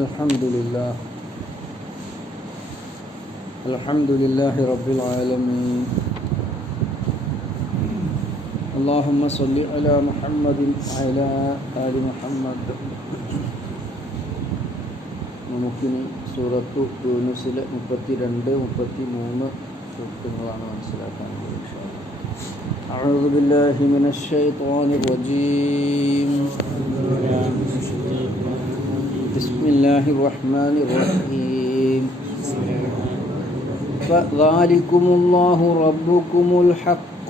الحمد لله الحمد لله رب العالمين اللهم صل على محمد وعلى آل محمد. നമുക്കിനി സൂറത്തു യൂനുസിലെ 32-33 സൂക്തങ്ങളാണ് മനസ്സിലാക്കാനുള്ളത്. أعوذ بالله من الشيطان الرجيم بسم الله الرحمن الرحيم فذلكم الله ربكم الحق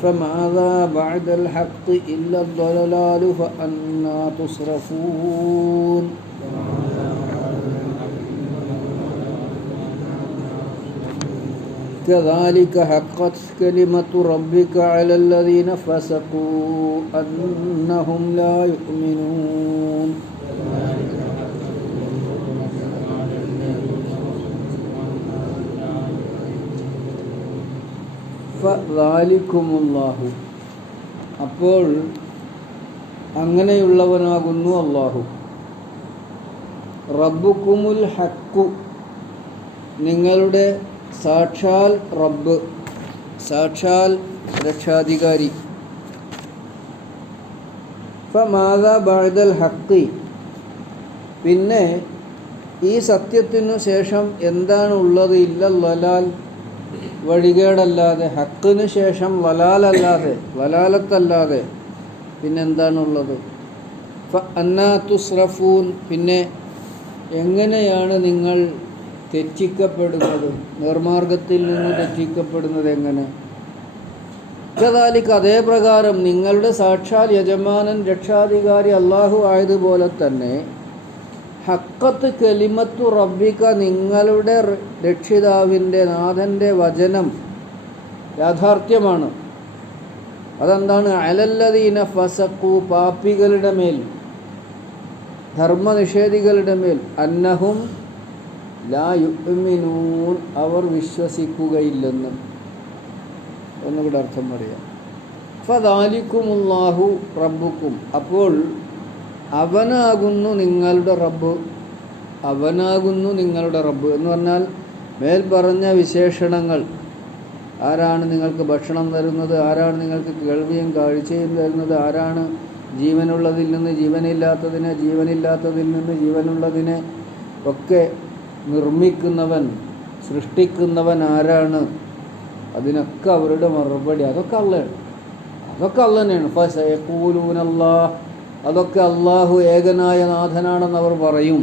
فماذا بعد الحق إلا الضلال فأنى تصرفون كذلك حقت كلمة ربك على الذين فسقوا أنهم لا يؤمنون فذلكم الله അപ്പോൾ അങ്ങനെയുള്ളവനാകുന്നു അല്ലാഹു. റബ്ബുക്കുമുൽ ഹഖ് നിങ്ങളുടെ സാക്ഷാൽ റബ്ബ്, സാക്ഷാൽ രക്ഷാധികാരി. ഫമാദാ ബഅദൽ ഹഖ് പിന്നെ ഈ സത്യത്തിനു ശേഷം എന്താണ് ഉള്ളത്? ഇല്ലൽ ലലാൽ വഴികേടല്ലാതെ, ഹക്കിന് ശേഷം വലാലല്ലാതെ, വലാലത്തല്ലാതെ പിന്നെന്താണുള്ളത്? ഫഅന്നാ തുസ്റഫൂൻ പിന്നെ എങ്ങനെയാണ് നിങ്ങൾ തെറ്റിക്കപ്പെടുന്നത്? നിർമാർഗത്തിൽ നിന്ന് തെറ്റിക്കപ്പെടുന്നത് എങ്ങനെ? കദാലിക അതേ പ്രകാരം നിങ്ങളുടെ സാക്ഷാൽ യജമാനൻ രക്ഷാധികാരി അല്ലാഹു ആയതുപോലെ തന്നെ ഹഖത്ത് കലിമത്തു റബ്ബിക നിങ്ങളുടെ രക്ഷിതാവിൻ്റെ നാഥൻ്റെ വചനം യാഥാർത്ഥ്യമാണ്. അതെന്താണ്? അലല്ലദീന ഫസഖു പാപ്പികളുടെ മേൽ, ധർമ്മനിഷേധികളുടെ മേൽ, അന്നഹും ലാ യുഅ്മിനൂൻ അവർ വിശ്വസിക്കുകയില്ലെന്ന് എന്നുകൂടെ അർത്ഥം പറയാം. ഫദാലിക്കുമുല്ലാഹു റബ്ബുക്കും അപ്പോൾ അവനാകുന്നു നിങ്ങളുടെ റബ്ബ്, അവനാകുന്നു നിങ്ങളുടെ റബ്ബ് എന്ന് പറഞ്ഞാൽ മേൽ പറഞ്ഞ വിശേഷണങ്ങൾ, ആരാണ് നിങ്ങൾക്ക് ഭക്ഷണം തരുന്നത്, ആരാണ് നിങ്ങൾക്ക് കേൾവിയും കാഴ്ചയും തരുന്നത്, ആരാണ് ജീവനുള്ളതിൽ നിന്ന് ജീവനില്ലാത്തതിനെ, ജീവനില്ലാത്തതിൽ നിന്ന് ജീവനുള്ളതിനെ ഒക്കെ നിർമ്മിക്കുന്നവൻ, സൃഷ്ടിക്കുന്നവൻ ആരാണ്? അതിനൊക്കെ അവരുടെ മറുപടി അതൊക്കെ അള്ളയാണ്, അതൊക്കെ അള്ള തന്നെയാണ്. ഫസയഖൂലൂനല്ലാഹ് അതൊക്കെ അള്ളാഹു ഏകനായ നാഥനാണെന്ന് അവർ പറയും.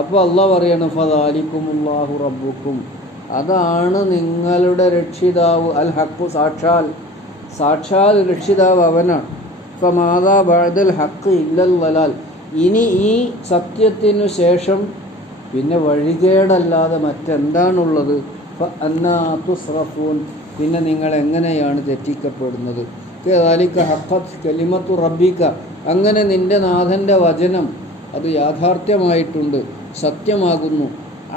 അപ്പോൾ അള്ളാഹ് പറയാണ് ഫദാലിക്കുമുല്ലാഹു റബ്ബുക്കും അതാണ് നിങ്ങളുടെ രക്ഷിതാവ്. അൽ ഹഖ് സാക്ഷാൽ, സാക്ഷാൽ രക്ഷിതാവ് അവനാണ്. ഫമാദാ ബഅദൽ ഹഖ് ഇല്ലൽ വലാൽ ഇനി ഈ സത്യത്തിനു ശേഷം പിന്നെ വഴികേടല്ലാതെ മറ്റെന്താണുള്ളത്? ഫഅന്നാ തുസ്റഫൂൻ പിന്നെ നിങ്ങൾ എങ്ങനെയാണ് തെറ്റിക്കപ്പെടുന്നത്? കദാലിക ഹഖത്ത് കലിമത്തു റബ്ബിക അങ്ങനെ നിന്റെ നാഥൻ്റെ വചനം അത് യാഥാർത്ഥ്യമായിട്ടുണ്ട്, സത്യമാകുന്നു.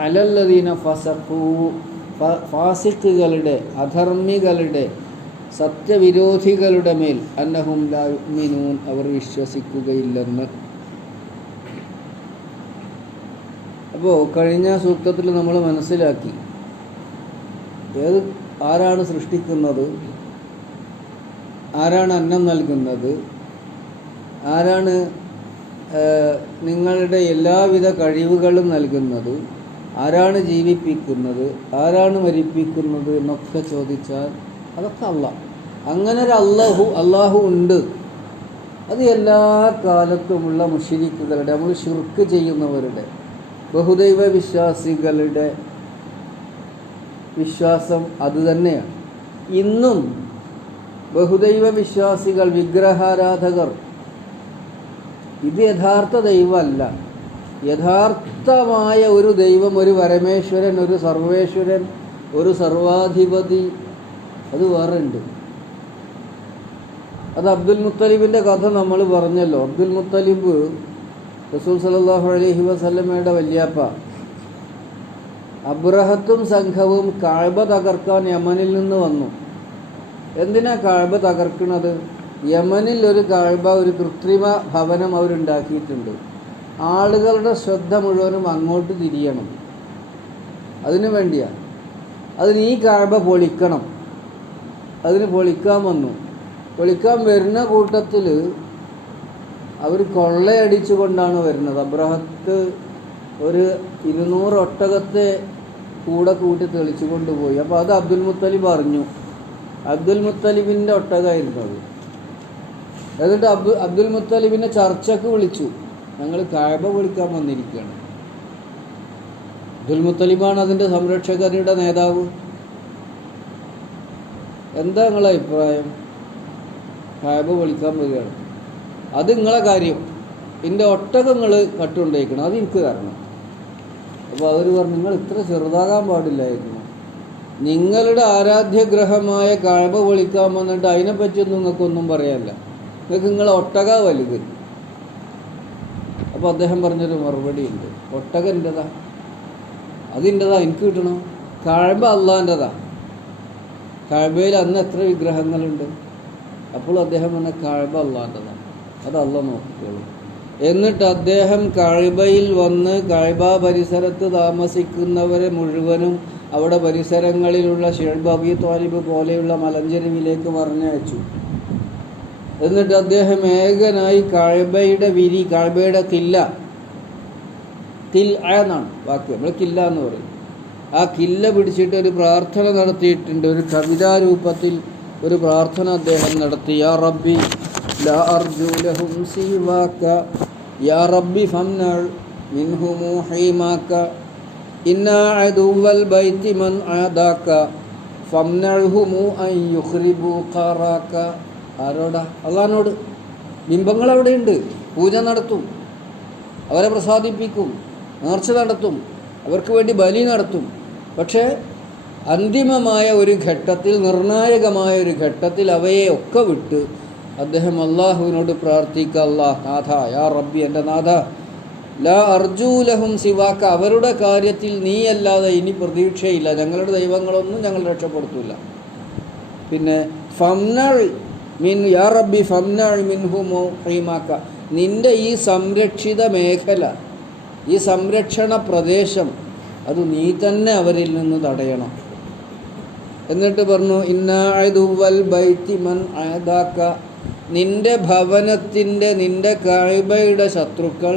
അലല്ലദീന ഫസഖൂ ഫാസിഖുകളുടെ, അധർമ്മികളുടെ, സത്യവിരോധികളുടെ മേൽ അന്നഹും ലാ യുഅ്മിനൂൻ അവർ വിശ്വസിക്കുകയില്ലെന്ന്. അപ്പോൾ കഴിഞ്ഞ സൂക്തത്തിൽ നമ്മൾ മനസ്സിലാക്കി ആരാണ് സൃഷ്ടിക്കുന്നത്, ആരാണ് അന്നം നൽകുന്നത്, ആരാണ് നിങ്ങളുടെ എല്ലാവിധ കഴിവുകളും നൽകുന്നത്, ആരാണ് ജീവിപ്പിക്കുന്നത്, ആരാണ് മരിപ്പിക്കുന്നത് എന്നൊക്കെ ചോദിച്ചാൽ അതൊക്കെ അള്ളാഹ്. അങ്ങനെ ഒരു അള്ളാഹു ഉണ്ട്. അത് എല്ലാ കാലത്തുമുള്ള മുശ്രിക്കുകളുടെ, നമ്മൾ ശിർക്ക് ചെയ്യുന്നവരുടെ, ബഹുദൈവ വിശ്വാസികളുടെ വിശ്വാസം അതുതന്നെയാണ്. ഇന്നും ബഹുദൈവ വിശ്വാസികൾ, വിഗ്രഹാരാധകർ, ഇത് യഥാർത്ഥ ദൈവമല്ല. യഥാർത്ഥമായ ഒരു ദൈവം, ഒരു പരമേശ്വരൻ, ഒരു സർവേശ്വരൻ, ഒരു സർവാധിപതി, അത് വേറെ ഉണ്ട്. അത് അബ്ദുൽ മുത്തലിബിൻ്റെ കഥ നമ്മൾ പറഞ്ഞല്ലോ. അബ്ദുൽ മുത്തലിബ് റസൂൽ സല്ലല്ലാഹു അലൈഹി വസല്ലമയുടെ വല്യാപ്പ. അബ്രഹത്തും സംഘവും കഅബ തകർക്കാൻ യമനിൽ നിന്ന് വന്നു. എന്തിനാ കഅബ തകർക്കുന്നത്? യമനിൽ ഒരു കഅബ, ഒരു കൃത്രിമ ഭവനം അവരുണ്ടാക്കിയിട്ടുണ്ട്. ആളുകളുടെ ശ്രദ്ധ മുഴുവനും അങ്ങോട്ട് തിരിയണം, അതിനു വേണ്ടിയാണ്. അതിന് ഈ കഅബ പൊളിക്കണം. അതിന് പൊളിക്കാൻ വന്നു. പൊളിക്കാൻ വരുന്ന കൂട്ടത്തിൽ അവർ കൊള്ളയടിച്ചു കൊണ്ടാണ് വരുന്നത്. അബ്രഹത്ത് ഒരു 200 ഒട്ടകത്തെ കൂടെ കൂട്ടി തെളിച്ചു കൊണ്ടുപോയി. അപ്പോൾ അത് അബ്ദുൽ മുത്തലിബ് അറിഞ്ഞു. അബ്ദുൽ മുത്തലിബിൻ്റെ ഒട്ടകമായിരുന്നു അത്. എന്നിട്ട് അബ്ദുൽ മുത്തലിബിനെ ചർച്ചയ്ക്ക് വിളിച്ചു. ഞങ്ങൾ കഅബ പൊളിക്കാൻ വന്നിരിക്കുകയാണ്. അബ്ദുൽ മുത്തലിബാണ് അതിൻ്റെ സംരക്ഷകരുടെ നേതാവ്. എന്താ നിങ്ങളെ അഭിപ്രായം? കഅബ പൊളിക്കാൻ വരികയാണ്, അത് നിങ്ങളെ കാര്യം. എൻ്റെ ഒട്ടകങ്ങൾ കട്ടുകൊണ്ടേക്കണം, അത് എനിക്ക് കാരണം. അപ്പോൾ അവർ പറഞ്ഞു, നിങ്ങൾ ഇത്ര ചെറുതാകാൻ പാടില്ലായിരുന്നു. നിങ്ങളുടെ ആരാധ്യഗ്രഹമായ കഅബ പൊളിക്കാൻ വന്നിട്ട് അതിനെപ്പറ്റിയൊന്നും നിങ്ങൾക്കൊന്നും പറയാനില്ല. നിങ്ങൾക്ക് നിങ്ങളെ ഒട്ടക വലുത്. അപ്പോൾ അദ്ദേഹം പറഞ്ഞൊരു മറുപടി ഉണ്ട്, ഒട്ടക എൻ്റെതാ, അതിൻ്റെതാ, എനിക്ക് കിട്ടണം. കഅബ അള്ളാൻ്റെതാ. കഅബയിൽ അന്ന് എത്ര വിഗ്രഹങ്ങളുണ്ട്? അപ്പോൾ അദ്ദേഹം പറഞ്ഞ കഅബ അള്ളാൻ്റെതാ, അത് അള്ളാഹ് നോക്കിക്കോളൂ. എന്നിട്ട് അദ്ദേഹം കഅബയിൽ വന്ന് കഅബ പരിസരത്ത് താമസിക്കുന്നവരെ മുഴുവനും അവിടെ പരിസരങ്ങളിലുള്ള ശുഐബ് അബീ ത്വാലിബ് പോലെയുള്ള മലഞ്ചെരുവിലേക്ക് പറഞ്ഞയച്ചു. എന്നിട്ട് അദ്ദേഹം ഏകനായി കഅബയുടെ വിരി, കഅബയുടെ കില്ല എന്നാണ് വാക്ക്, നമ്മൾ കില്ല എന്ന് പറയും. ആ കില്ല പിടിച്ചിട്ട് ഒരു പ്രാർത്ഥന നടത്തിയിട്ടുണ്ട്. ഒരു കവിതാരൂപത്തിൽ ഒരു പ്രാർത്ഥന അദ്ദേഹം നടത്തി. യാ റബ്ബി ലാ അർജു ലഹും സിവാക യാ റബ്ബി ഫംനഉ മിൻഹും ഹീമാക ഇന്നാ അദുവൽ ബൈതി മൻ ആദാക ഫംനഉഹും അൻ യുഖ്രിബു ഖറാക. ആരോടാ? അള്ളാഹിനോട്. ബിംബങ്ങൾ അവിടെയുണ്ട്, പൂജ നടത്തും, അവരെ പ്രസാദിപ്പിക്കും, നേർച്ച നടത്തും, അവർക്ക് വേണ്ടി ബലി നടത്തും. പക്ഷേ അന്തിമമായ ഒരു ഘട്ടത്തിൽ, നിർണായകമായ ഒരു ഘട്ടത്തിൽ അവയെ ഒക്കെ വിട്ട് അദ്ദേഹം അള്ളാഹുവിനോട് പ്രാർത്ഥിക്കുക, അല്ലാഹ് നാഥ, യാ റബ്ബി, എൻ്റെ നാഥ, ലാ അർജൂ ലഹും സിവാക്ക, അവരുടെ കാര്യത്തിൽ നീയല്ലാതെ ഇനി പ്രതീക്ഷയില്ല, ഞങ്ങളുടെ ദൈവങ്ങളൊന്നും ഞങ്ങൾ രക്ഷപ്പെടുത്തില്ല. പിന്നെ ഫംനഉ മിൻ യാ റബ്ബി ഫംനഉ മിൻഹും ഹീമാക്ക, നിൻ്റെ ഈ സംരക്ഷിത മേഖല, ഈ സംരക്ഷണ പ്രദേശം, അത് നീ തന്നെ അവരിൽ നിന്ന് തടയണം. എന്നിട്ട് പറഞ്ഞു ഇന്നാ അദുവൽ ബൈതി മൻ ആദാക, നിൻ്റെ ഭവനത്തിൻ്റെ, നിൻ്റെ കഅബയുടെ ശത്രുക്കൾ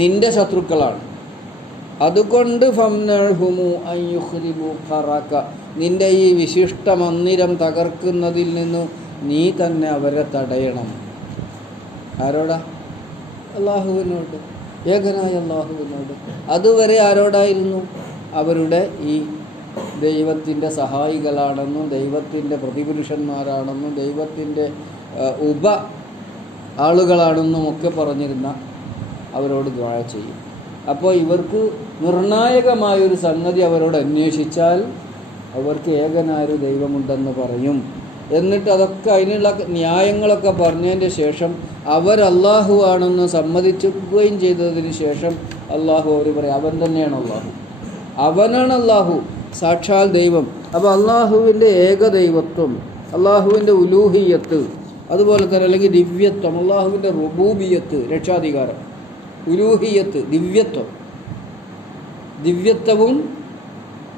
നിൻ്റെ ശത്രുക്കളാണ്. അതുകൊണ്ട് ഫംനഉഹും അൻ യുഖ്രിബു ഖറാക, നിൻ്റെ ഈ വിശിഷ്ട മന്ദിരം തകർക്കുന്നതിൽ നിന്ന് നീ തന്നെ അവരെ തടയണം. ആരോടാ? അള്ളാഹുവിനോട്, ഏകനായ അള്ളാഹുവിനോട്. അതുവരെ ആരോടായിരുന്നു? അവരുടെ ഈ ദൈവത്തിൻ്റെ സഹായികളാണെന്നും ദൈവത്തിൻ്റെ പ്രതിപുരുഷന്മാരാണെന്നും ദൈവത്തിൻ്റെ ഉപ ആളുകളാണെന്നും ഒക്കെ പറഞ്ഞിരുന്ന അവരോട് ദുആ ചെയ്യും. അപ്പോൾ ഇവർക്ക് നിർണായകമായൊരു സംഗതി അവരോട് അന്വേഷിച്ചാൽ അവർക്ക് ഏകനായൊരു ദൈവമുണ്ടെന്ന് പറയും. എന്നിട്ട് അതൊക്കെ അതിനുള്ള ന്യായങ്ങളൊക്കെ പറഞ്ഞതിൻ്റെ ശേഷം അവർ അള്ളാഹു ആണെന്ന് സമ്മതിക്കുകയും ചെയ്തതിന് ശേഷം അള്ളാഹു അവർ പറയും, അവൻ തന്നെയാണ് അള്ളാഹു, അവനാണ് അള്ളാഹു, സാക്ഷാൽ ദൈവം. അപ്പോൾ അള്ളാഹുവിൻ്റെ ഏകദൈവത്വം, അള്ളാഹുവിൻ്റെ ഉലൂഹിയത്ത്, അതുപോലെ തന്നെ അല്ലെങ്കിൽ ദിവ്യത്വം, അള്ളാഹുവിൻ്റെ റുബൂബിയത്ത്, രക്ഷാധികാരം, ഉലൂഹിയത്ത്, ദിവ്യത്വവും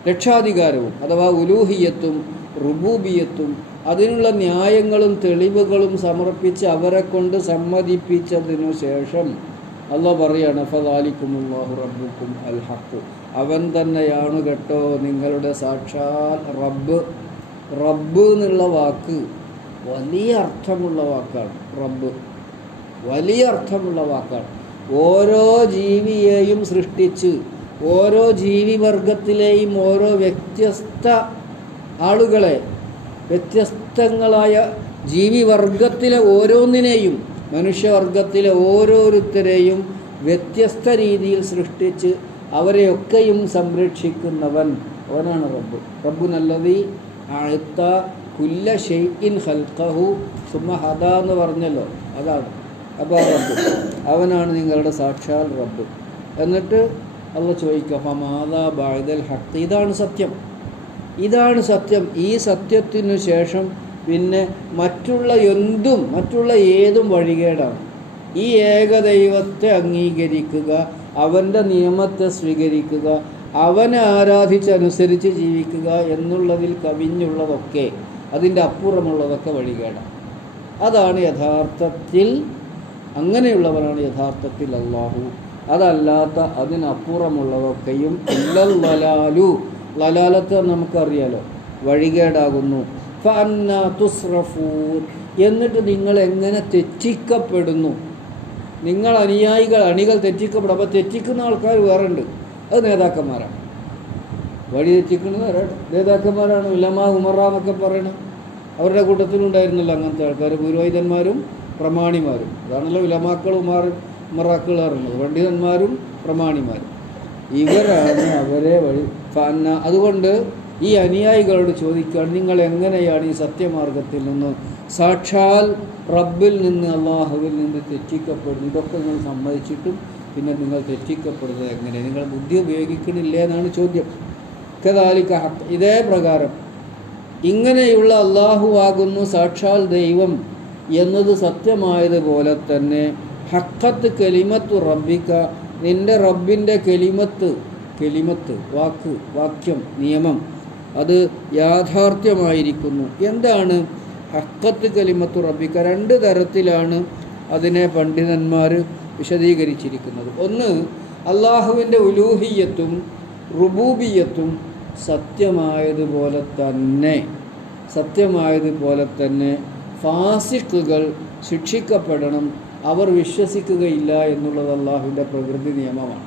രക്ഷാധികാരവും, അഥവാ ഉലൂഹിയത്തും റുബൂബിയത്തും, അതിനുള്ള ന്യായങ്ങളും തെളിവുകളും സമർപ്പിച്ച് അവരെ കൊണ്ട് സമ്മതിപ്പിച്ചതിനു ശേഷം അള്ളാഹ് പറയാണ് ഫദാലിക്കുമുല്ലാഹു റബ്ബുക്കും അൽ ഹഖ്, അവൻ തന്നെയാണ് കേട്ടോ നിങ്ങളുടെ സാക്ഷാൽ റബ്ബ്. റബ്ബ് എന്നുള്ള വാക്ക് വലിയ അർത്ഥമുള്ള വാക്കാണ്. റബ്ബ് വലിയ അർത്ഥമുള്ള വാക്കാണ്. ഓരോ ജീവിയെയും സൃഷ്ടിച്ച് ഓരോ ജീവിവർഗത്തിലെയും ഓരോ വ്യത്യസ്ത ആളുകളെ, വ്യത്യസ്തങ്ങളായ ജീവിവർഗത്തിലെ ഓരോന്നിനെയും, മനുഷ്യവർഗത്തിലെ ഓരോരുത്തരെയും വ്യത്യസ്ത രീതിയിൽ സൃഷ്ടിച്ച് അവരെയൊക്കെയും സംരക്ഷിക്കുന്നവൻ അവനാണ് റബ്ബ്. റബ്ബുനല്ലദീ അഅത കുല്ല ഷൈഇൻ ഖൽഖഹു സുമ്മ ഹദാ എന്ന് പറഞ്ഞല്ലോ, അതാണ്. അപ്പോൾ റബ്ബ് അവനാണ് നിങ്ങളുടെ സാക്ഷാൽ റബ്ബ്. എന്നിട്ട് അള്ളാഹ് ചോദിക്കുക ഫമാദാ ബഅദൽ ഹഖ്, ഇതാണ് സത്യം, ഇതാണ് സത്യം. ഈ സത്യത്തിനു ശേഷം പിന്നെ മറ്റുള്ള ഏതും വഴികേടാണ്. ഈ ഏകദൈവത്തെ അംഗീകരിക്കുക, അവൻ്റെ നിയമത്തെ സ്വീകരിക്കുക, അവനെ ആരാധിച്ചനുസരിച്ച് ജീവിക്കുക എന്നുള്ളതിൽ കവിഞ്ഞുള്ളതൊക്കെ, അതിൻ്റെ അപ്പുറമുള്ളതൊക്കെ വഴികേടാണ്. അതാണ് യഥാർത്ഥത്തിൽ, അങ്ങനെയുള്ളവരാണ് യഥാർത്ഥത്തിൽ അല്ലാഹു. അതല്ലാത്ത അതിനപ്പുറമുള്ളതൊക്കെയും ലലാലത്ത് നമുക്കറിയാലോ, വഴികേടാകുന്നു. ഫഅന്നാ തുസ്റഫൂൻ, എന്നിട്ട് നിങ്ങൾ എങ്ങനെ തെറ്റിക്കപ്പെടുന്നു? നിങ്ങൾ അണികൾ തെറ്റിക്കപ്പെടും. അപ്പോൾ തെറ്റിക്കുന്ന ആൾക്കാർ വേറെ ഉണ്ട്, അത് നേതാക്കന്മാരാണ്. വഴി തെറ്റിക്കുന്നത് നേതാക്കന്മാരാണ്. ഉലമാ ഉമറ എന്നൊക്കെ പറയണം. അവരുടെ കൂട്ടത്തിലുണ്ടായിരുന്നല്ലോ അങ്ങനത്തെ ആൾക്കാർ, പുരോഹിതന്മാരും പ്രമാണിമാരും. അതാണല്ലോ ഉലമാക്കൾ ഉമറാക്കൾ പറയുന്നത്, പണ്ഡിതന്മാരും പ്രമാണിമാരും. ഇവരാണ് അവരെ വഴി. അതുകൊണ്ട് ഈ അനുയായികളോട് ചോദിക്കുകയാണ്, നിങ്ങൾ എങ്ങനെയാണ് ഈ സത്യമാർഗത്തിൽ നിന്ന്, സാക്ഷാൽ റബ്ബിൽ നിന്ന്, അള്ളാഹുവിൽ നിന്ന് തെറ്റിക്കപ്പെടുന്നു? ഇതൊക്കെ നിങ്ങൾ സമ്മതിച്ചിട്ടും പിന്നെ നിങ്ങൾ തെറ്റിക്കപ്പെടുന്നത് എങ്ങനെ? നിങ്ങൾ ബുദ്ധി ഉപയോഗിക്കണില്ലേ എന്നാണ് ചോദ്യം. കദാലിക ഹഖ്, ഇതേ പ്രകാരം ഇങ്ങനെയുള്ള അള്ളാഹു ആകുന്നു സാക്ഷാൽ ദൈവം എന്നത് സത്യമായതുപോലെ തന്നെ ഹഖത്ത് കലിമത്തു റബ്ബിക, നിൻ്റെ റബ്ബിൻ്റെ കലിമത്ത് വാക്യം, നിയമം, അത് യാഥാർത്ഥ്യമായിരിക്കുന്നു. എന്താണ് ഹഖത്ത് കലിമത്തു റബ്ബിക? രണ്ട് തരത്തിലാണ് അതിനെ പണ്ഡിതന്മാർ വിശദീകരിച്ചിരിക്കുന്നത്. ഒന്ന്, അള്ളാഹുവിൻ്റെ ഉലൂഹിയത്തും റുബൂബിയത്തും സത്യമായതുപോലെ തന്നെ ഫാസിഖുകൾ ശിക്ഷിക്കപ്പെടണം, അവർ വിശ്വസിക്കുകയില്ല എന്നുള്ളത് അള്ളാഹുവിൻ്റെ പ്രകൃതി നിയമമാണ്.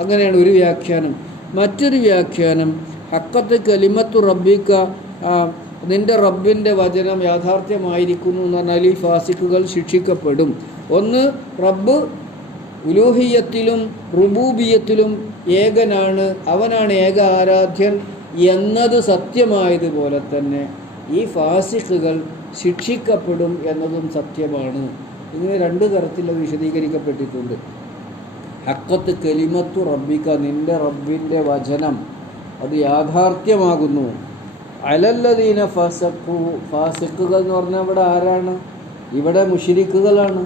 അങ്ങനെയാണ് ഒരു വ്യാഖ്യാനം. മറ്റൊരു വ്യാഖ്യാനം, ഹഖത്ത് കലിമത്തു റബ്ബിക, നിൻ്റെ റബ്ബിൻ്റെ വചനം യാഥാർത്ഥ്യമായിരിക്കുന്നു എന്ന് പറഞ്ഞാൽ ഈ ഫാസിഖുകൾ ശിക്ഷിക്കപ്പെടും. ഒന്ന്, റബ്ബ് ഉലൂഹിയത്തിലും റുബൂബിയത്തിലും ഏകനാണ്, അവനാണ് ഏക ആരാധ്യൻ എന്നത് സത്യമായതുപോലെ തന്നെ ഈ ഫാസിഖുകൾ ശിക്ഷിക്കപ്പെടും എന്നതും സത്യമാണ്. ഇങ്ങനെ രണ്ട് തരത്തിൽ വിശദീകരിക്കപ്പെട്ടിട്ടുണ്ട്. ഹഖത്ത് കലിമത്തു റബ്ബിക, നിൻ്റെ റബ്ബിൻ്റെ വചനം അത് യാഥാർത്ഥ്യമാകുന്നു. അലല്ലദീന ഫസഖു, ഫാസിഖുകൾ എന്ന് പറഞ്ഞാൽ ഇവിടെ ആരാണ്? ഇവിടെ മുശ്രിക്കുകളാണ്.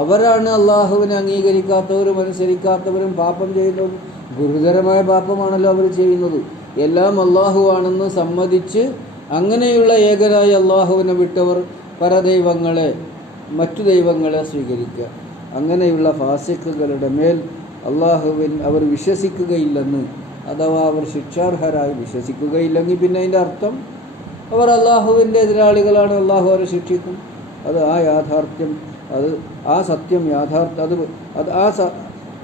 അവരാണ് അള്ളാഹുവിനെ അംഗീകരിക്കാത്തവരും അനുസരിക്കാത്തവരും പാപം ചെയ്യുന്നവരും. ഗുരുതരമായ പാപമാണല്ലോ അവർ ചെയ്യുന്നത്. എല്ലാം അള്ളാഹു ആണെന്ന് സമ്മതിച്ച് അങ്ങനെയുള്ള ഏകനായ അള്ളാഹുവിനെ വിട്ടവർ മറ്റു ദൈവങ്ങളെ സ്വീകരിക്കുക. അങ്ങനെയുള്ള ഫാസിഖുകളുടെ മേൽ അവർ വിശ്വസിക്കുകയില്ലെന്ന്, അഥവാ അവർ ശിക്ഷാർഹരായി വിശ്വസിക്കുകയില്ലെങ്കിൽ പിന്നെ അതിൻ്റെ അർത്ഥം അവർ അള്ളാഹുവിൻ്റെ എതിരാളികളാണ്, അള്ളാഹു അവരെ ശിക്ഷിക്കും.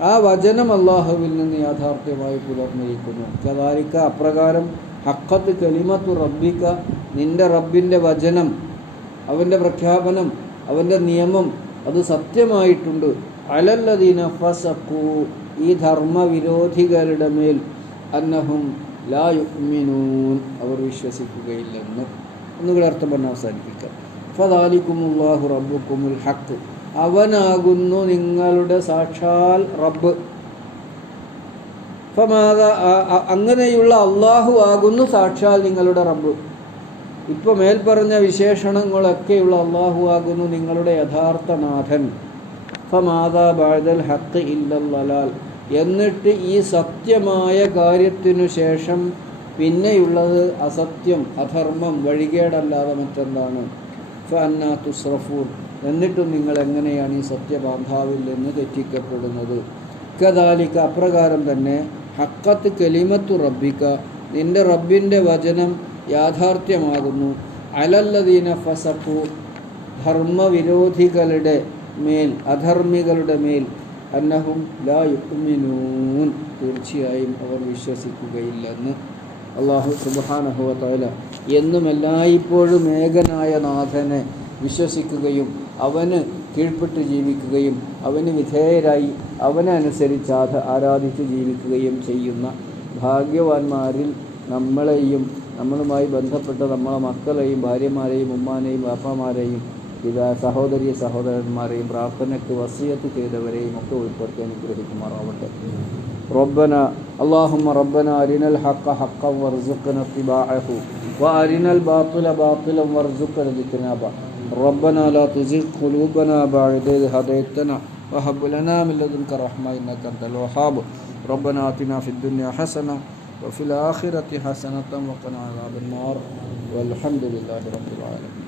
ആ വചനം അള്ളാഹുവിൽ നിന്ന് യാഥാർത്ഥ്യമായി പുലർന്നിരിക്കുന്നു. കദാലിക, അപ്രകാരം ഹഖത്ത് കലിമത്തു റബ്ബിക, നിൻ്റെ റബ്ബിൻ്റെ വചനം, അവൻ്റെ പ്രഖ്യാപനം, അവൻ്റെ നിയമം അത് സത്യമായിട്ടുണ്ട്. അലല്ലദീന ഫസഖു, ഈ ധർമ്മവിരോധികളുടെ മേൽ, അന്നഹും ലാ യുഅ്മിനൂൻ, അവർ വിശ്വസിക്കുകയില്ലെന്ന്. ഒന്നുകൂടെ അർത്ഥം പറഞ്ഞ് അവസാനിപ്പിക്കാം. ഫദാലികുമുല്ലാഹു റബ്ബുക്കുമുൽ ഹഖ്, അവനാകുന്നു നിങ്ങളുടെ സാക്ഷാൽ റബ്ബ്. അങ്ങനെയുള്ള അള്ളാഹു ആകുന്നു സാക്ഷാൽ നിങ്ങളുടെ റബ്ബ്. ഇപ്പോൾ മേൽപ്പറഞ്ഞ വിശേഷണങ്ങളൊക്കെയുള്ള അള്ളാഹു ആകുന്നു നിങ്ങളുടെ യഥാർത്ഥ നാഥൻ. ഫമാദാ ബഅദൽ ഹഖ് ഇല്ലൽ ളലാൽ, എന്നിട്ട് ഈ സത്യമായ കാര്യത്തിനു ശേഷം പിന്നെയുള്ളത് അസത്യം, അധർമ്മം, വഴികേടല്ലാതെ മറ്റെന്താണ്? ഫഅന്നാ തുസ്റഫൂൻ, എന്നിട്ടും നിങ്ങൾ എങ്ങനെയാണ് ഈ സത്യബാന്ധാവിൽ നിന്ന് തെറ്റിക്കപ്പെടുന്നത്? കദാലിക, അപ്രകാരം തന്നെ ഹഖത്ത് കലിമത്തു റബ്ബിക, നിൻ്റെ റബ്ബിൻ്റെ വചനം യാഥാർത്ഥ്യമാകുന്നു. അലല്ലദീന ഫസഖു, ധർമ്മവിരോധികളുടെ മേൽ, അധർമ്മികളുടെ മേൽ, അന്നഹും ലാ യുഅ്മിനൂൻ, തീർച്ചയായും അവർ വിശ്വസിക്കുകയില്ലെന്ന്. അല്ലാഹു സുബ്ഹാനഹു വ തആല എന്നും എല്ലായ്പ്പോഴും ഏകനായ നാഥനെ വിശ്വസിക്കുകയും അവന് കീഴ്പ്പെട്ട് ജീവിക്കുകയും അവന് വിധേയരായി അവനെ അനുസരിച്ച് ആരാധിച്ച് ജീവിക്കുകയും ചെയ്യുന്ന ഭാഗ്യവാന്മാരിൽ നമ്മളെയും നമ്മളുമായി ബന്ധപ്പെട്ട നമ്മളെ മക്കളെയും ഭാര്യമാരെയും ഉമ്മാനെയും ബാപ്പമാരെയും സഹോദരന്മാരെയും പ്രാർത്ഥനയ്ക്ക് വസിയത്ത് ചെയ്തവരെയും ഒക്കെ ഉൾപ്പെടുത്തി അനുഗ്രഹിക്കുമാറാവട്ടെ. റബ്ബന അല്ലാഹുമ്മ റബ്ബന അരിനൽ ഹഖ ഹഖൻ വർസുഖ്ന ഇത്തിബാഅഹു وأرنا الباطل باطلا وارزقنا اجتنابه ربنا لا تزغ قلوبنا بعد إذ هديتنا وهب لنا من لدنك رحمة إنك أنت الوهاب ربنا آتنا في الدنيا حسنة وفي الآخرة حسنة وقنا عذاب النار والحمد لله رب العالمين.